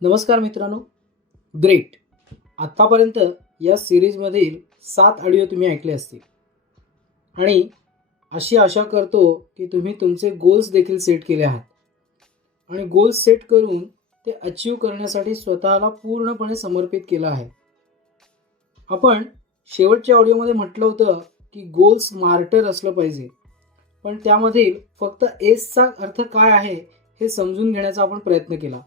नमस्कार मित्रांनो. ग्रेट. आत्तापर्यंत या सिरीजमधील 7 ऑडिओ तुम्ही ऐकले असतील आणि अशी आशा करतो की तुम्ही तुमचे गोल्स देखील सेट केले आहात आणि गोल्स सेट करून ते अचीव करण्यासाठी स्वतःला पूर्णपणे समर्पित केलं आहे. आपण शेवटच्या ऑडिओमध्ये म्हटलं होतं की गोल स्मार्टर असलं पाहिजे, पण त्यामधील फक्त एसचा अर्थ काय आहे हे समजून घेण्याचा आपण प्रयत्न केला.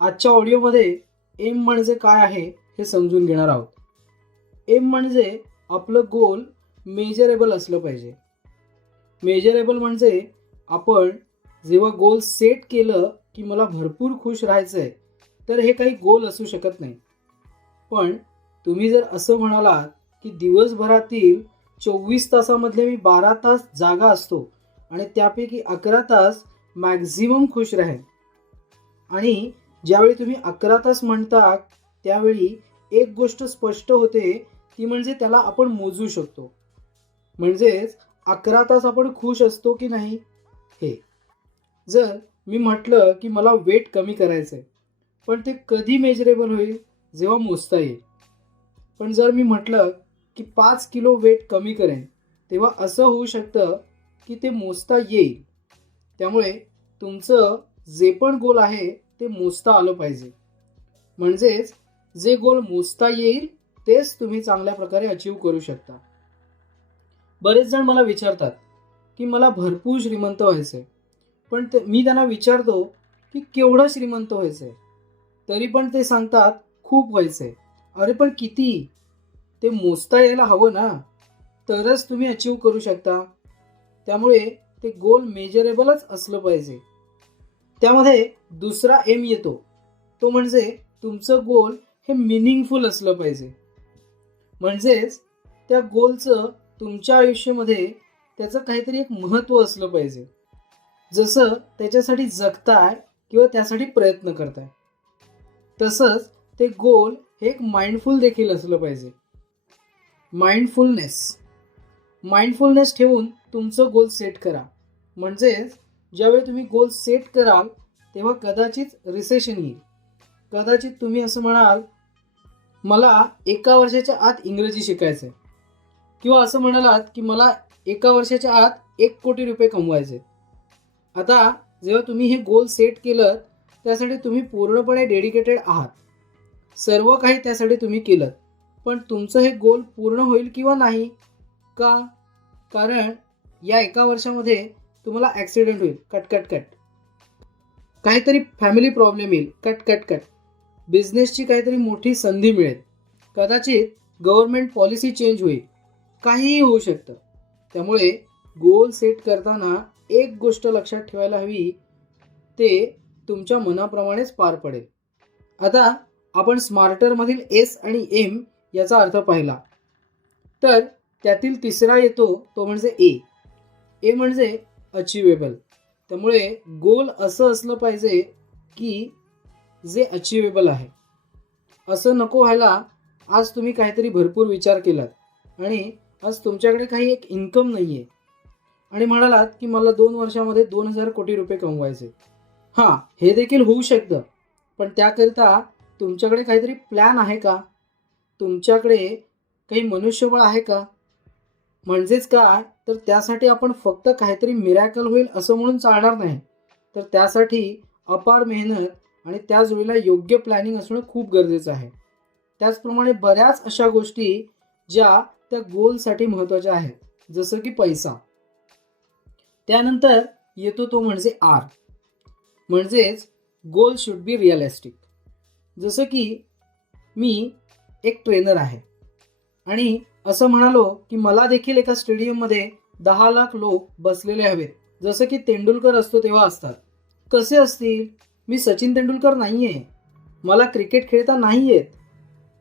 आजच्या ऑडिओमध्ये एम म्हणजे काय आहे हे समजून घेणार आहोत. एम म्हणजे आपलं गोल मेजरेबल असलं पाहिजे. मेजरेबल म्हणजे आपण जेव्हा गोल सेट केलं की मला भरपूर खुश राहायचं आहे, तर हे काही गोल असू शकत नाही. पण तुम्ही जर असं म्हणालात की दिवसभरातील 24 तासामधले मी 12 तास जागा असतो आणि त्यापैकी 11 तास मॅक्झिमम खुश राहीन, आणि ज्यावेळी तुम्ही 11 तास म्हणता त्यावेळी एक गोष्ट स्पष्ट होते, ती म्हणजे त्याला आपण मोजू शकतो. म्हणजेच 11 तास आपण खुश असतो की नाही हे. जर मी म्हटलं की मला वेट कमी करायचं आहे, पण ते कधी मेजरेबल होईल? जेव्हा मोजता येईल. पण जर मी म्हटलं की 5 किलो वेट कमी करेन, तेव्हा असं होऊ शकतं की ते मोजता येईल. त्यामुळे तुमचं जे पण गोल आहे ते मोजता आलं पाहिजे. म्हणजेच जे गोल मोजता येईल तेच तुम्ही चांगल्या प्रकारे अचीव करू शकता. बरेच जण मला विचारतात की मला भरपूर श्रीमंत व्हायचं आहे, पण मी त्यांना विचारतो की केवढं श्रीमंत व्हायचं आहे, तरी पण ते सांगतात खूप व्हायचं आहे. अरे पण किती? ते मोजता यायला हवं ना, तरच तुम्ही अचीव करू शकता. त्यामुळे ते गोल मेजरेबलच असलं पाहिजे. त्यामध्ये दुसरा एम येतो, तो म्हणजे तुमचं गोल हे मिनिंगफुल असलं पाहिजे. म्हणजेच त्या गोलचं तुमच्या आयुष्यामध्ये त्याचं काहीतरी एक महत्त्व असलं पाहिजे. जसं त्याच्यासाठी जगताय किंवा त्यासाठी प्रयत्न करताय, तसंच ते गोल हे एक माइंडफुल देखील असलं पाहिजे. माइंडफुलनेस ठेवून तुमचं गोल सेट करा. म्हणजेच ज्यावेळी तुम्ही गोल सेट कराल तेव्हा कदाचित रिसेशन येईल. कदाचित तुम्ही असं म्हणाल, मला 1 वर्षाच्या आत इंग्रजी शिकायचं आहे, किंवा असं म्हणालात की मला 1 वर्षाच्या आत 1 कोटी रुपये कमवायचे. आता जेव्हा तुम्ही हे गोल सेट केलं, त्यासाठी तुम्ही पूर्णपणे डेडिकेटेड आहात. सर्व काही त्यासाठी तुम्ही केलं, पण तुमचं हे गोल पूर्ण होईल किंवा नाही? का? कारण या 1 वर्षामध्ये तुम्हाला ॲक्सिडेंट होईल, कट. काहीतरी फॅमिली प्रॉब्लेम येईल, कट. बिझनेसची काहीतरी मोठी संधी मिळेल, कदाचित गव्हर्नमेंट पॉलिसी चेंज होईल, काहीही होऊ शकतं. त्यामुळे गोल सेट करताना एक गोष्ट लक्षात ठेवायला हवी, ते तुमच्या मनाप्रमाणेच पार पडेल. आता आपण स्मार्टरमधील एस आणि एम याचा अर्थ पाहिला, तर त्यातील तिसरा येतो, तो म्हणजे ए. ए म्हणजे अचिवेबल. त्यामुळे गोल असं असलं पाहिजे की जे अचिवेबल आहे. असं नको व्हायला, आज तुम्ही काहीतरी भरपूर विचार केलात आणि आज तुमच्याकडे काही एक इन्कम नाही आहे आणि म्हणालात की मला 2 वर्षामध्ये 2,000 कोटी रुपये कमवायचे. हां, हे देखील होऊ शकतं, पण त्याकरिता तुमच्याकडे काहीतरी प्लॅन आहे का? तुमच्याकडे काही मनुष्यबळ आहे का? म्हणजेच काय, तर त्यासाठी आपण फक्त काहीतरी मिरॅकल होईल असं म्हणून चालणार नाही, तर त्यासाठी अपार मेहनत आणि त्याच वेळेला योग्य प्लॅनिंग असणं खूप गरजेचं आहे. त्याचप्रमाणे बऱ्याच अशा गोष्टी ज्या त्या गोलसाठी महत्त्वाच्या आहेत, जसं की पैसा. त्यानंतर येतो तो म्हणजे आर, म्हणजेच गोल शुड बी रिअलिस्टिक. जसं की मी एक ट्रेनर आहे आणि असं म्हणालो की मला देखील एका स्टेडियममध्ये 10 लाख लोक बसलेले हवेत, जसं की तेंडुलकर असतो तेव्हा असतात. कसे असतील? मी सचिन तेंडुलकर नाही आहे, मला क्रिकेट खेळता नाही येत.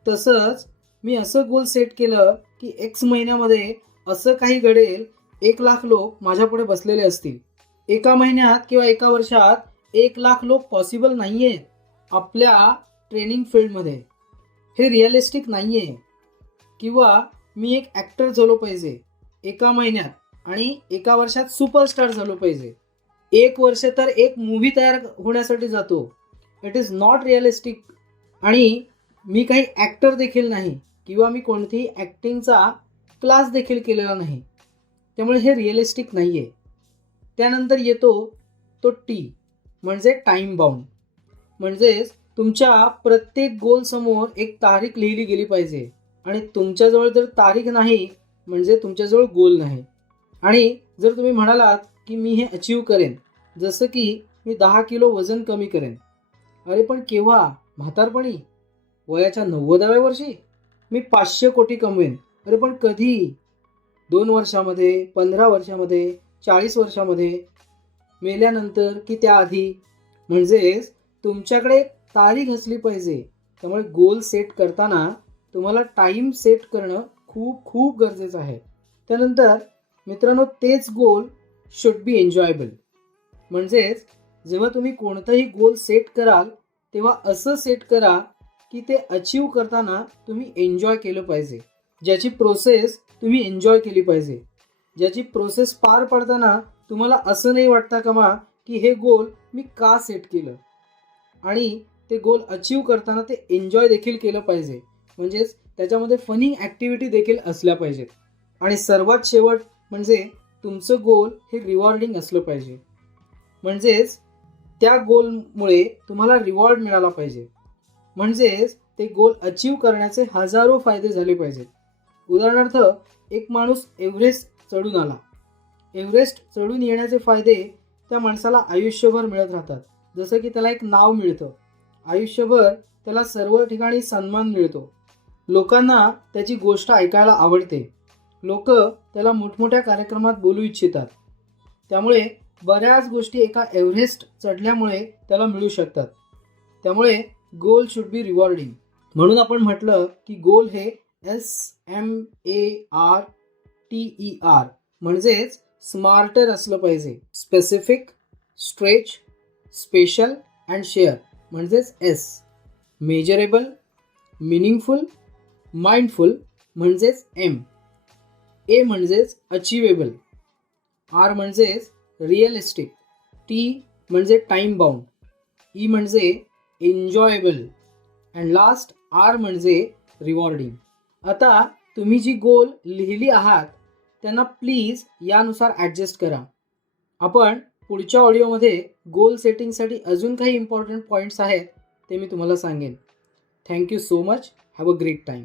तसंच मी असं गोल सेट केलं की एक्स महिन्यामध्ये असं काही घडेल, 1 लाख लोक माझ्यापुढे बसलेले असतील. एका महिन्यात किंवा एका वर्षात 1 लाख लोक पॉसिबल नाही आहेत आपल्या ट्रेनिंग फील्डमध्ये. हे रिअलिस्टिक नाही आहे. किंवा मी एक ॲक्टर झालो पाहिजे एका महिन्यात आणि एका वर्षात सुपरस्टार झालो पाहिजे. 1 वर्ष तर एक मूव्ही तयार होण्यासाठी जातो, इट इज नॉट रिअलिस्टिक. आणि मी काही ॲक्टर देखील नाही किंवा मी कोणतीही ॲक्टिंगचा क्लास देखील केलेला नाही, त्यामुळे हे रिअलिस्टिक नाही आहे. त्यानंतर येतो तो टी म्हणजे टाईम बाउंड. म्हणजेच तुमच्या प्रत्येक गोलसमोर एक तारीख लिहिली गेली पाहिजे आणि तुमच्याजवळ जर तारीख नाही म्हणजे तुमच्याजवळ गोल नाही. आणि जर तुम्ही म्हणालात की मी हे अचीव करेन, जसं की मी 10 किलो वजन कमी करेन, अरे पण केव्हा? म्हातारपणी? वयाच्या 90व्या वर्षी? मी 500 कोटी कमवेन, अरे पण कधी? 2 वर्षामध्ये, 15 वर्षामध्ये, 40 वर्षामध्ये, मेल्यानंतर की त्याआधी? म्हणजेच तुमच्याकडे तारीख असली पाहिजे. त्यामुळे गोल सेट करताना तुम्हाला टाईम सेट करणं खूप खूप गरजेचं आहे. त्यानंतर मित्रांनो, तेच गोल शुड बी एन्जॉयबल. म्हणजेच जेव्हा तुम्ही कोणताही गोल सेट कराल तेव्हा असं सेट करा की ते अचीव करताना तुम्ही एन्जॉय केलं पाहिजे, ज्याची प्रोसेस तुम्ही एन्जॉय केली पाहिजे, ज्याची प्रोसेस पार पडताना तुम्हाला असं नाही वाटता कामा की हे गोल मी का सेट केलं. आणि ते गोल अचीव करताना ते एन्जॉय देखील केलं पाहिजे, म्हणजेच त्याच्यामध्ये फनी ॲक्टिव्हिटी देखील असल्या पाहिजेत. आणि सर्वात शेवट म्हणजे तुमचं गोल हे रिवॉर्डिंग असलं पाहिजे. म्हणजेच त्या गोलमुळे तुम्हाला रिवॉर्ड मिळाला पाहिजे. म्हणजेच ते गोल अचीव करण्याचे हजारो फायदे झाले पाहिजेत. उदाहरणार्थ, एक माणूस एव्हरेस्ट चढून आला. एव्हरेस्ट चढून येण्याचे फायदे त्या माणसाला आयुष्यभर मिळत राहतात. जसं की त्याला एक नाव मिळतं, आयुष्यभर त्याला सर्व ठिकाणी सन्मान मिळतो, लोकांना त्याची गोष्ट ऐकायला आवडते, लोक त्याला मोठमोठ्या कार्यक्रमात बोलू इच्छितात. त्यामुळे बऱ्याच गोष्टी एका एव्हरेस्ट चढल्यामुळे त्याला मिळू शकतात. त्यामुळे गोल शुड बी रिवॉर्डिंग. म्हणून आपण म्हटलं की गोल हे SMARTER म्हणजेच स्मार्टर असलं पाहिजे. Specific, stretch, special and share म्हणजेच S. मेजरेबल, मिनिंगफुल, माइंडफुल म्हणजेच M. A म्हणजेच अचिवेबल, R म्हणजेच रिअलिस्टिक, T म्हणजे टाईम बाउंड, E म्हणजे एन्जॉयबल अँड लास्ट R म्हणजे रिवॉर्डिंग. आता तुम्ही जी गोल लिहिली आहात त्यांना प्लीज यानुसार ॲडजस्ट करा. आपण पुढच्या ऑडिओमध्ये गोल सेटिंगसाठी अजून काही इम्पॉर्टंट पॉईंट्स आहेत ते मी तुम्हाला सांगेन. Thank you so much. Have a great time.